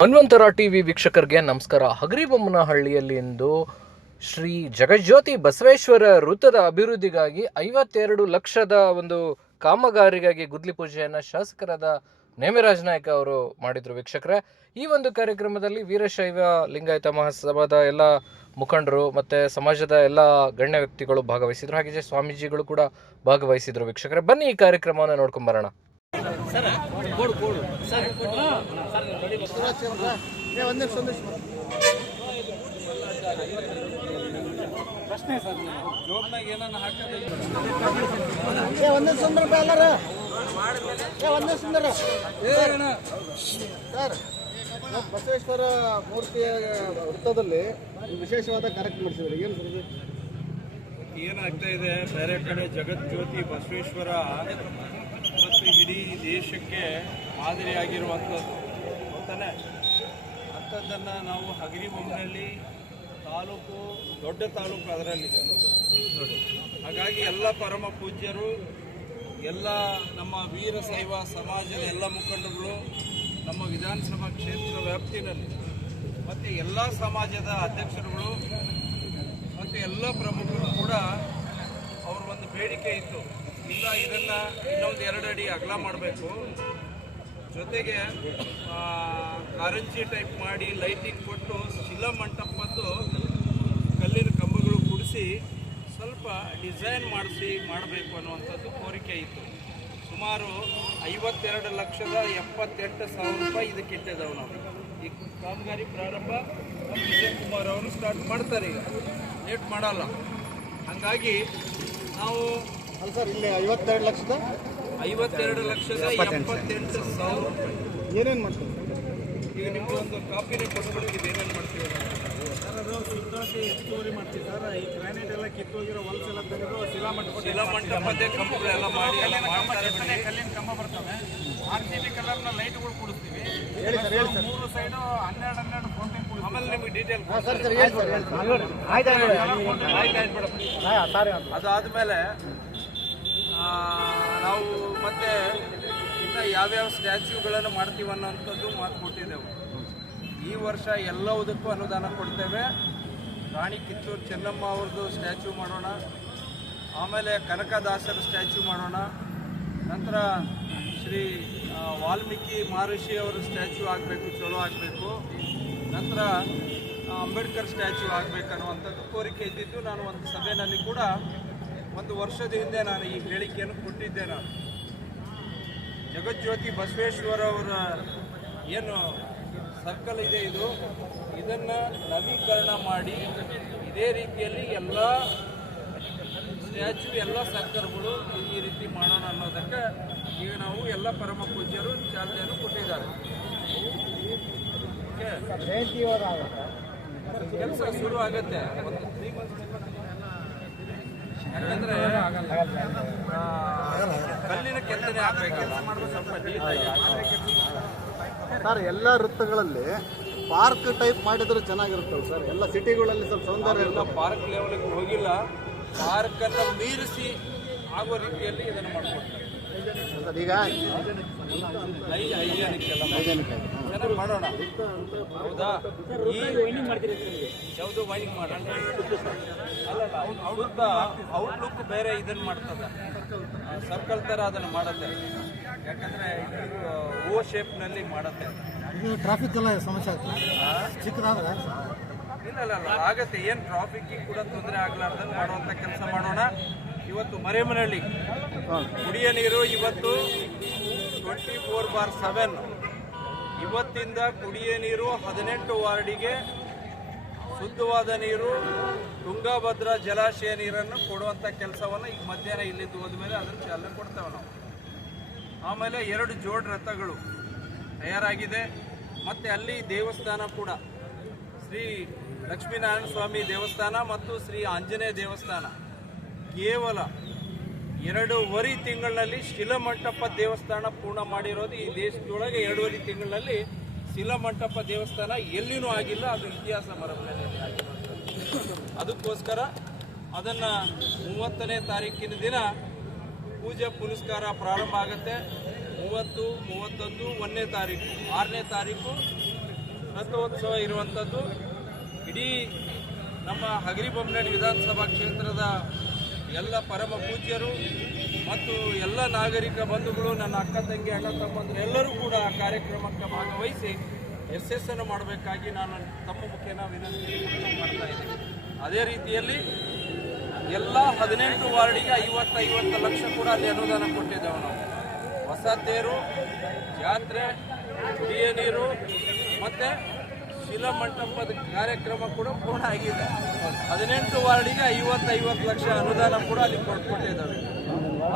ಹನುಮಂತರ TV ವೀಕ್ಷಕರಿಗೆ ನಮಸ್ಕಾರ. ಹಗರಿಬೊಮ್ಮನಹಳ್ಳಿಯಲ್ಲಿ ಇಂದು ಶ್ರೀ ಜಗಜ್ಯೋತಿ ಬಸವೇಶ್ವರ ವೃತ್ತದ ಅಭಿವೃದ್ಧಿಗಾಗಿ ಐವತ್ತೆರಡು ಲಕ್ಷದ ಒಂದು ಕಾಮಗಾರಿಗಾಗಿ ಗುದ್ಲಿ ಪೂಜೆಯನ್ನು ಶಾಸಕರಾದ ನೇಮಿರಾಜ್ ನಾಯ್ಕ ಅವರು ಮಾಡಿದರು ವೀಕ್ಷಕರೇ. ಈ ಒಂದು ಕಾರ್ಯಕ್ರಮದಲ್ಲಿ ವೀರಶೈವ, ಲಿಂಗಾಯತ ಮಹಾಸಭಾದ ಎಲ್ಲ ಮುಖಂಡರು ಮತ್ತು ಸಮಾಜದ ಎಲ್ಲ ಗಣ್ಯ ವ್ಯಕ್ತಿಗಳು ಭಾಗವಹಿಸಿದ್ರು. ಹಾಗೆ ಸ್ವಾಮೀಜಿಗಳು ಕೂಡ ಭಾಗವಹಿಸಿದ್ರು ವೀಕ್ಷಕರೇ. ಬನ್ನಿ ಈ ಕಾರ್ಯಕ್ರಮವನ್ನು ನೋಡ್ಕೊಂಡ್ ಬರೋಣ ಏ ಒಂದೇ ಸುಂದರ ಎಲ್ಲಾರ. ಒಂದೇ ಸುಂದರ ಸರ್. ಬಸವೇಶ್ವರ ಮೂರ್ತಿಯ ವೃತ್ತದಲ್ಲಿ ವಿಶೇಷವಾದ ಕಾರ್ಯಕ್ರಮ ಮಾಡಿಸಿದ್ರಿ ಏನು ಸರ್? ಏನಾಗ್ತಾ ಇದೆ? ಬೇರೆ ಕಡೆ ಜಗಜ್ಯೋತಿ ಬಸವೇಶ್ವರ ಮತ್ತು ಇಡೀ ದೇಶಕ್ಕೆ ಮಾದರಿಯಾಗಿರುವಂಥದ್ದು. ಗೊತ್ತಾನೆ ಅಂಥದ್ದನ್ನು ನಾವು ಹಗರಿಬೊಮ್ಮನಹಳ್ಳಿ ತಾಲೂಕು, ದೊಡ್ಡ ತಾಲೂಕು ಅದರಲ್ಲಿ ಹಾಗಾಗಿ ಎಲ್ಲ ಪರಮ ಪೂಜ್ಯರು, ಎಲ್ಲ ನಮ್ಮ ವೀರಶೈವ ಸಮಾಜದ ಎಲ್ಲ ಮುಖಂಡರುಗಳು ನಮ್ಮ ವಿಧಾನಸಭಾ ಕ್ಷೇತ್ರ ವ್ಯಾಪ್ತಿಯಲ್ಲಿ, ಮತ್ತು ಎಲ್ಲ ಸಮಾಜದ ಅಧ್ಯಕ್ಷರುಗಳು, ಮತ್ತು ಎಲ್ಲ ಪ್ರಮುಖರು ಕೂಡ ಅವ್ರ ಒಂದು ಬೇಡಿಕೆ ಇತ್ತು. ಇಲ್ಲ, ಇದನ್ನು ಇನ್ನೊಂದು ಎರಡು ಅಡಿ ಅಗಲ ಮಾಡಬೇಕು. ಜೊತೆಗೆ ಕಾರಂಜಿ ಟೈಪ್ ಮಾಡಿ ಲೈಟಿಂಗ್ ಕೊಟ್ಟು ಶಿಲಾಮಂಟಪದ್ದು ಕಲ್ಲಿನ ಕಂಬಗಳು ಕುಡಿಸಿ ಸ್ವಲ್ಪ ಡಿಸೈನ್ ಮಾಡಿಸಿ ಮಾಡಬೇಕು ಅನ್ನುವಂಥದ್ದು ಕೋರಿಕೆ ಇತ್ತು. ಸುಮಾರು ಐವತ್ತೆರಡು ಲಕ್ಷದ ಎಪ್ಪತ್ತೆಂಟು ಸಾವಿರ ರೂಪಾಯಿ ಇದಕ್ಕೆ ಇಟ್ಟಿದ್ದಾವೆ ನಾವು. ಈ ಕಾಮಗಾರಿ ಪ್ರಾರಂಭ ವಿಜಯ್ ಕುಮಾರ್ ಅವರು ಸ್ಟಾರ್ಟ್ ಮಾಡ್ತಾರೆ ಈಗ. ಲೇಟ್ ಮಾಡಲ್ಲ. ಹಾಗಾಗಿ ನಾವು ಸರ್ ಇಲ್ಲಿ ಐವತ್ತೆರಡು ಲಕ್ಷದ? ಐವತ್ತೆರಡು ಲಕ್ಷದ ಎಪ್ಪತ್ತೆಂಟು ಸಾವಿರ ರೂಪಾಯಿ. ಏನೇನು ಮಾಡ್ತೀವಿ ಈಗ ನಿಮ್ಗೆ ಒಂದು ಕಾಪಿನೇ ಕೊಟ್ಬಿಡ್ತೀವಿ ಏನೇನು ಮಾಡ್ತೀವಿ ಹೆಚ್ಚುವರಿ ಮಾಡ್ತೀವಿ ಸರ್. ಈ ಗ್ರಾನೈಟ್ ಎಲ್ಲ ಕಿತ್ತೋಗಿರೋ ಹೊಲ್ಸ್ ಎಲ್ಲ ತೆಗೆದು ಶಿಲಾಮಂಟಪ ಶಿಲಾಮಂಟಪದ್ದೇ ಕಂಬಗಳೆಲ್ಲ ಮಾಡಿ. ಕಲ್ಲಿನ ಕಂಬ ಬರ್ತವೆ. ಆರ್ ಸಿ ಬಿ ಕಲರ್ನ ಲೈಟ್ಗಳು ಕೊಡಿಸ್ತೀವಿ. ಹೇಳಿ ಸರ್ ಹೇಳಿ ಸರ್. ಮೂರು ಸೈಡು ಹನ್ನೆರಡು ಹನ್ನೆರಡು ಫೋಟೋ ಆಮೇಲೆ ನಿಮಗೆ detail sir sir sir sir. ಆಯ್ತು ಆಯ್ತು ಸಾರಿ ಅದಾದಮೇಲೆ ನಾವು ಮತ್ತೆ ಇನ್ನು ಯಾವ್ಯಾವ ಸ್ಟ್ಯಾಚ್ಯೂಗಳನ್ನು ಮಾಡ್ತೀವಿ ಅನ್ನೋಂಥದ್ದು ಮಾತು ಕೊಟ್ಟಿದ್ದೆವು. ಈ ವರ್ಷ ಎಲ್ಲವುದಕ್ಕೂ ಅನುದಾನ ಕೊಡ್ತೇವೆ. ರಾಣಿ ಕಿತ್ತೂರು ಚೆನ್ನಮ್ಮ ಅವ್ರದ್ದು ಸ್ಟ್ಯಾಚ್ಯೂ ಮಾಡೋಣ. ಆಮೇಲೆ ಕನಕದಾಸರ ಸ್ಟ್ಯಾಚ್ಯೂ ಮಾಡೋಣ. ನಂತರ ಶ್ರೀ ವಾಲ್ಮೀಕಿ ಮಹರ್ಷಿ ಅವರ ಸ್ಟ್ಯಾಚ್ಯೂ ಆಗಬೇಕು, ಚಲೋ ಆಗಬೇಕು. ನಂತರ ಅಂಬೇಡ್ಕರ್ ಸ್ಟ್ಯಾಚ್ಯೂ ಆಗಬೇಕನ್ನುವಂಥದ್ದು ಕೋರಿಕೆ ಇದ್ದಿದ್ದು ನಾನು ಒಂದು ಸಭೆಯಲ್ಲಿ ಕೂಡ ಒಂದು ವರ್ಷದ ಹಿಂದೆ ನಾನು ಈ ಹೇಳಿಕೆಯನ್ನು ಕೊಟ್ಟಿದ್ದೆ ನಾನು. ಜಗಜ್ಯೋತಿ ಬಸವೇಶ್ವರ ಅವರ ಏನು ಸರ್ಕಲ್ ಇದೆ ಇದು ಇದನ್ನು ನವೀಕರಣ ಮಾಡಿ ಇದೇ ರೀತಿಯಲ್ಲಿ ಎಲ್ಲ ಸ್ಟ್ಯಾಚ್ಯೂ ಎಲ್ಲ ಸರ್ಕಲ್ಗಳು ಈ ರೀತಿ ಮಾಡೋಣ ಅನ್ನೋದಕ್ಕೆ ಈಗ ನಾವು ಎಲ್ಲ ಪರಮ ಪೂಜ್ಯರು ಚಾಲನೆಯನ್ನು ಕೊಟ್ಟಿದ್ದಾರೆ. ಕೆಲಸ ಶುರು ಆಗುತ್ತೆ. ಒಂದು ತ್ರೀ ಮಂತ್ಸ್ ಯಾಕಂದ್ರೆ ಕಲ್ಲಿನ ಕೆತ್ತನೆ ಆಗಬೇಕಲ್ಲ ಸರ್ ಎಲ್ಲ ವೃತ್ತಗಳಲ್ಲಿ ಪಾರ್ಕ್ ಟೈಪ್ ಮಾಡಿದ್ರೆ ಚೆನ್ನಾಗಿರುತ್ತಲ್ಲ ಸರ್? ಎಲ್ಲ ಸಿಟಿಗಳಲ್ಲಿ ಸ್ವಲ್ಪ ಸೌಂದರ್ಯ ಎಲ್ಲ ಪಾರ್ಕ್ ಲೆವೆಲ್ಗೆ ಹೋಗಿಲ್ಲ. ಪಾರ್ಕನ್ನು ಮೀರಿಸಿ ಆಗುವ ರೀತಿಯಲ್ಲಿ ಇದನ್ನು ಮಾಡ್ಕೊಡ್ತಾರೆ. ಸರ್ ಈಗ ಹೈ ಹೈಜಾನಿಕ್ ಎಲ್ಲ ಹೈಜೆನಿಕ್. ಮಾಡೋಣ. ಹೌದಾ? ಈ ಯಾವುದು ವೈನಿಂಗ್ ಮಾಡೋಣ. ಅವ್ರದ್ದ ಔಟ್ಲುಕ್ ಬೇರೆ ಇದನ್ನು ಮಾಡ್ತದೆ. ಸರ್ಕಲ್ ಥರ ಅದನ್ನು ಮಾಡುತ್ತೆ. ಯಾಕಂದರೆ ಓ ಶೇಪ್ನಲ್ಲಿ ಮಾಡುತ್ತೆ. ಟ್ರಾಫಿಕ್ ಎಲ್ಲ ಸಮಸ್ಯೆ ಆಗ್ತದೆ ಚಿಕ್ಕದಾದ್ರೆ? ಇಲ್ಲ ಇಲ್ಲ ಇಲ್ಲ ಆಗತ್ತೆ. ಏನು ಟ್ರಾಫಿಕ್ಕಿಗೆ ಕೂಡ ತೊಂದರೆ ಆಗ್ಲಾರ್ದಂಗೆ ಮಾಡುವಂಥ ಕೆಲಸ ಮಾಡೋಣ. ಇವತ್ತು ಮರೇಮನಹಳ್ಳಿ. ಕುಡಿಯ ನೀರು ಇವತ್ತು ಟ್ವೆಂಟಿ ಫೋರ್ ಬಾರ್ ಸೆವೆನ್ ಇವತ್ತಿಂದ ಕುಡಿಯ ನೀರು ಹದಿನೆಂಟು ವಾರ್ಡಿಗೆ ಶುದ್ಧವಾದ ನೀರು, ತುಂಗಭದ್ರಾ ಜಲಾಶಯ ನೀರನ್ನು ಕೊಡುವಂಥ ಕೆಲಸವನ್ನು ಈಗ ಮಧ್ಯಾಹ್ನ ಇಲ್ಲಿದ್ದು ಹೋದ್ಮೇಲೆ ಅದನ್ನು ಚಾಲನೆ ಕೊಡ್ತೇವೆ ನಾವು. ಆಮೇಲೆ ಎರಡು ಜೋಡ್ ರಥಗಳು ತಯಾರಾಗಿದೆ. ಮತ್ತು ಅಲ್ಲಿ ದೇವಸ್ಥಾನ ಕೂಡ. ಶ್ರೀ ಲಕ್ಷ್ಮೀನಾರಾಯಣ ಸ್ವಾಮಿ ದೇವಸ್ಥಾನ ಮತ್ತು ಶ್ರೀ ಆಂಜನೇಯ ದೇವಸ್ಥಾನ. ಕೇವಲ ಎರಡೂವರೆ ತಿಂಗಳಲ್ಲಿ ಶಿಲಮಂಟಪ ದೇವಸ್ಥಾನ ಪೂರ್ಣ ಮಾಡಿರೋದು ಈ ದೇಶದೊಳಗೆ ಎರಡೂವರೆ ತಿಂಗಳಲ್ಲಿ ಶಿಲಮಂಟಪ ದೇವಸ್ಥಾನ ಎಲ್ಲಿನೂ ಆಗಿಲ್ಲ, ಅದು ಇತಿಹಾಸ ಮರಮನೆಯಲ್ಲಿ ಅದಕ್ಕೋಸ್ಕರ ಅದನ್ನು ಮೂವತ್ತನೇ ತಾರೀಕಿನ ದಿನ ಪೂಜೆ ಪುನಸ್ಕಾರ ಪ್ರಾರಂಭ ಆಗುತ್ತೆ. ಮೂವತ್ತು, ಮೂವತ್ತೊಂದು, ಒಂದನೇ ತಾರೀಕು, ಆರನೇ ತಾರೀಕು ರಥೋತ್ಸವ ಇರುವಂಥದ್ದು. ಇಡೀ ನಮ್ಮ ಹಗರಿಬೊಮ್ಮನಹಳ್ಳಿ ವಿಧಾನಸಭಾ ಕ್ಷೇತ್ರದ ಎಲ್ಲ ಪರಮ ಪೂಜ್ಯರು ಮತ್ತು ಎಲ್ಲ ನಾಗರಿಕ ಬಂಧುಗಳು, ನನ್ನ ಅಕ್ಕ ತಂಗಿ, ಅಕ್ಕ ತಮ್ಮಂದರು ಎಲ್ಲರೂ ಕೂಡ ಆ ಕಾರ್ಯಕ್ರಮಕ್ಕೆ ಭಾಗವಹಿಸಿ ಯಶಸ್ಸನ್ನು ಮಾಡಬೇಕಾಗಿ ನಾನು ತಮ್ಮ ಮುಖೇನ ವಿನಂತಿ ಮಾಡ್ತಾ ಇದ್ದೀನಿ. ಅದೇ ರೀತಿಯಲ್ಲಿ ಎಲ್ಲ ಹದಿನೆಂಟು ವಾರ್ಡಿಗೆ ಐವತ್ತು ಐವತ್ತು ಲಕ್ಷ ಕೂಡ ಅಲ್ಲಿ ಅನುದಾನ ಕೊಟ್ಟಿದ್ದೇವೆ ನಾವು. ಹೊಸ ತೇರು, ಜಾತ್ರೆ, ಕುಡಿಯ ನೀರು ಮತ್ತು ಶಿಲಾಮಂಟಪದ ಕಾರ್ಯಕ್ರಮ ಕೂಡ ಪೂರ್ಣ ಆಗಿದೆ. ಹದಿನೆಂಟು ವಾರ್ಡಿಗೆ ಐವತ್ತು ಐವತ್ತು ಲಕ್ಷ ಅನುದಾನ ಕೂಡ ಅಲ್ಲಿ ಕೊಟ್ಕೊಟ್ಟಿದ್ದಾವೆ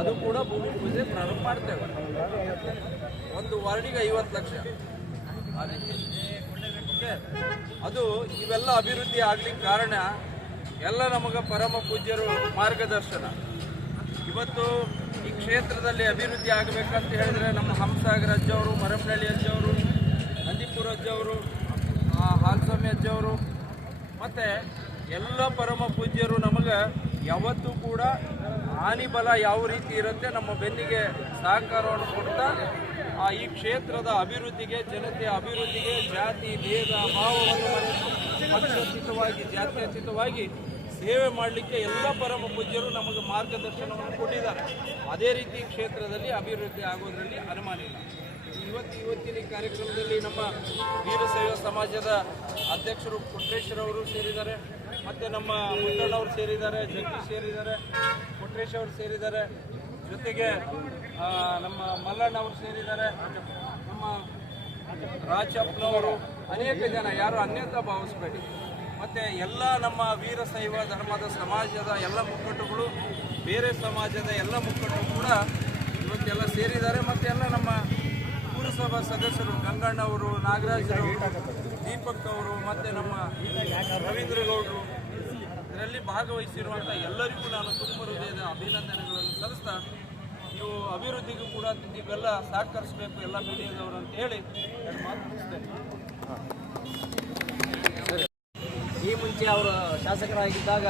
ಅದು ಕೂಡ ಭೂಮಿ ಪೂಜೆ ಪ್ರಾರಂಭ ಮಾಡ್ತೇವೆ. ಒಂದು ವಾರ್ಡಿಗೆ ಐವತ್ತು ಲಕ್ಷ. ಅದು ಇವೆಲ್ಲ ಅಭಿವೃದ್ಧಿ ಆಗ್ಲಿಕ್ಕೆ ಕಾರಣ ಎಲ್ಲ ನಮಗೆ ಪರಮ ಪೂಜ್ಯರು ಮಾರ್ಗದರ್ಶನ. ಇವತ್ತು ಈ ಕ್ಷೇತ್ರದಲ್ಲಿ ಅಭಿವೃದ್ಧಿ ಆಗಬೇಕಂತ ಹೇಳಿದ್ರೆ ನಮ್ಮ ಹಂಸಾಗರ ಅಜ್ಜವರು ಮರಮನಹಳ್ಳಿ ಅಜ್ಜವರು, ನಂದಿಪುರ ಅಜ್ಜವರು ಹಾಲ್ಸ್ವಾಮಿ ಅಜ್ಜವರು, ಮತ್ತು ಎಲ್ಲ ಪರಮ ಪೂಜ್ಯರು ನಮಗೆ ಯಾವತ್ತೂ ಕೂಡ ಹಾನಿ ಬಲ ಯಾವ ರೀತಿ ಇರುತ್ತೆ ನಮ್ಮ ಬೆನ್ನಿಗೆ ಸಹಕಾರವನ್ನು ಕೊಡ್ತಾ ಆ ಈ ಕ್ಷೇತ್ರದ ಅಭಿವೃದ್ಧಿಗೆ, ಜನತೆಯ ಅಭಿವೃದ್ಧಿಗೆ, ಜಾತಿ, ಭೇದ, ಭಾವವನ್ನು ಜಾತ್ಯತೀತವಾಗಿ ಸೇವೆ ಮಾಡಲಿಕ್ಕೆ ಎಲ್ಲ ಪರಮ ಪೂಜ್ಯರು ನಮಗೆ ಮಾರ್ಗದರ್ಶನವನ್ನು ಕೊಟ್ಟಿದ್ದಾರೆ. ಅದೇ ರೀತಿ ಕ್ಷೇತ್ರದಲ್ಲಿ ಅಭಿವೃದ್ಧಿ ಆಗೋದರಲ್ಲಿ ಅನುಮಾನ ಇಲ್ಲ. ಇವತ್ತು ಇವತ್ತಿನ ಕಾರ್ಯಕ್ರಮದಲ್ಲಿ ನಮ್ಮ ವೀರಶೈವ ಸಮಾಜದ ಅಧ್ಯಕ್ಷರು ಅವರು ಸೇರಿದ್ದಾರೆ, ಮತ್ತು ನಮ್ಮ ಮುದ್ದಣ್ಣವರು ಸೇರಿದ್ದಾರೆ ಜಗದೀಶ್ ಸೇರಿದ್ದಾರೆ ಕೊಟ್ರೇಶ್ ಅವರು ಸೇರಿದ್ದಾರೆ. ಜೊತೆಗೆ ನಮ್ಮ ಮಲ್ಲಣ್ಣ ಅವರು ಸೇರಿದ್ದಾರೆ, ನಮ್ಮ ರಾಜಪ್ಪನವರು, ಅನೇಕ ಜನ, ಯಾರು ಅನ್ಯತ ಭಾವಿಸಬೇಡಿ. ಮತ್ತು ಎಲ್ಲ ನಮ್ಮ ವೀರಶೈವ ಧರ್ಮದ ಸಮಾಜದ ಎಲ್ಲ ಮುಖಂಡರುಗಳು, ಬೇರೆ ಸಮಾಜದ ಎಲ್ಲ ಮುಖಂಡರು ಕೂಡ ಇವತ್ತೆಲ್ಲ ಸೇರಿದ್ದಾರೆ, ಮತ್ತು ಎಲ್ಲ ನಮ್ಮ ಪುರಸಭಾ ಸದಸ್ಯರು ಗಂಗಣ್ಣವರು ನಾಗರಾಜ್ ದೀಪಕ್ ಅವರು ಮತ್ತು ನಮ್ಮ ರವೀಂದ್ರ ಗೌಡರು. ಇದರಲ್ಲಿ ಭಾಗವಹಿಸಿರುವಂಥ ಎಲ್ಲರಿಗೂ ನಾನು ತುಂಬ ಹೃದಯದ ಅಭಿನಂದನೆಗಳನ್ನು ಸಲ್ಲಿಸ್ತಾ ನೀವು ಅಭಿವೃದ್ಧಿಗೂ ಕೂಡ ನೀವೆಲ್ಲ ಸಹಕರಿಸಬೇಕು ಎಲ್ಲ ಮೀಡಿಯಾದವರು ಅಂತ ಹೇಳಿ ಮಾತು ಮುಗಿಸ್ತೇನೆ. ಈ ಮುಂಚೆ ಅವರು ಶಾಸಕರಾಗಿದ್ದಾಗ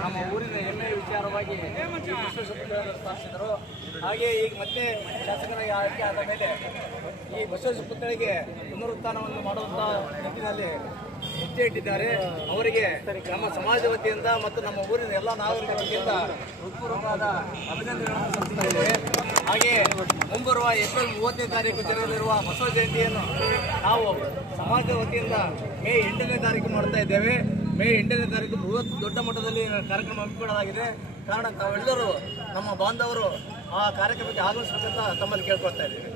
ನಮ್ಮ ಊರಿನ ಹೆಮ್ಮೆಯ ವಿಚಾರವಾಗಿ ಸ್ಥಾಪಿಸಿದರು ಹಾಗೆ ಈಗ ಮತ್ತೆ ಶಾಸಕರಾಗಿ ಆಯ್ಕೆ ಆದ ಮೇಲೆ ಈ ಬಸವೇಶ್ವರ ಪುತ್ಥಳಿಗೆ ಪುನರುತ್ಥಾನವನ್ನು ಮಾಡುವಂಥ ನಿಟ್ಟಿನಲ್ಲಿ ಹೆಜ್ಜೆ ಇಟ್ಟಿದ್ದಾರೆ ಅವರಿಗೆ ನಮ್ಮ ಸಮಾಜ ವತಿಯಿಂದ ಮತ್ತು ನಮ್ಮ ಊರಿನ ಎಲ್ಲ ನಾಗರಿಕ ವತಿಯಿಂದ ಹೃತ್ಪೂರ್ವಕವಾದ ಅಭಿನಂದನೆಗಳನ್ನು ಸಲ್ಲಿಸ್ತಾ ಇದ್ದೇವೆ. ಹಾಗೆ ಮುಂಬರುವ ಏಪ್ರಿಲ್ ಮೂವತ್ತನೇ ತಾರೀಕು ಜನರಲ್ಲಿರುವ ಬಸವ ಜಯಂತಿಯನ್ನು ನಾವು ಸಮಾಜದ ವತಿಯಿಂದ ಮೇ ಎಂಟನೇ ತಾರೀಕು ಮಾಡ್ತಾ ಇದ್ದೇವೆ. ಮೇ ಎಂಟನೇ ತಾರೀಕು ಬೃಹತ್ ದೊಡ್ಡ ಮಟ್ಟದಲ್ಲಿ ಕಾರ್ಯಕ್ರಮ ಹಮ್ಮಿಕೊಳ್ಳಲಾಗಿದೆ. ಕಾರಣ ತಾವೆಲ್ಲರೂ ನಮ್ಮ ಬಾಂಧವರು ಆ ಕಾರ್ಯಕ್ರಮಕ್ಕೆ ಆಗಮಿಸಬೇಕಂತ ತಮ್ಮಲ್ಲಿ ಕೇಳ್ಕೊಳ್ತಾ ಇದ್ದೀವಿ.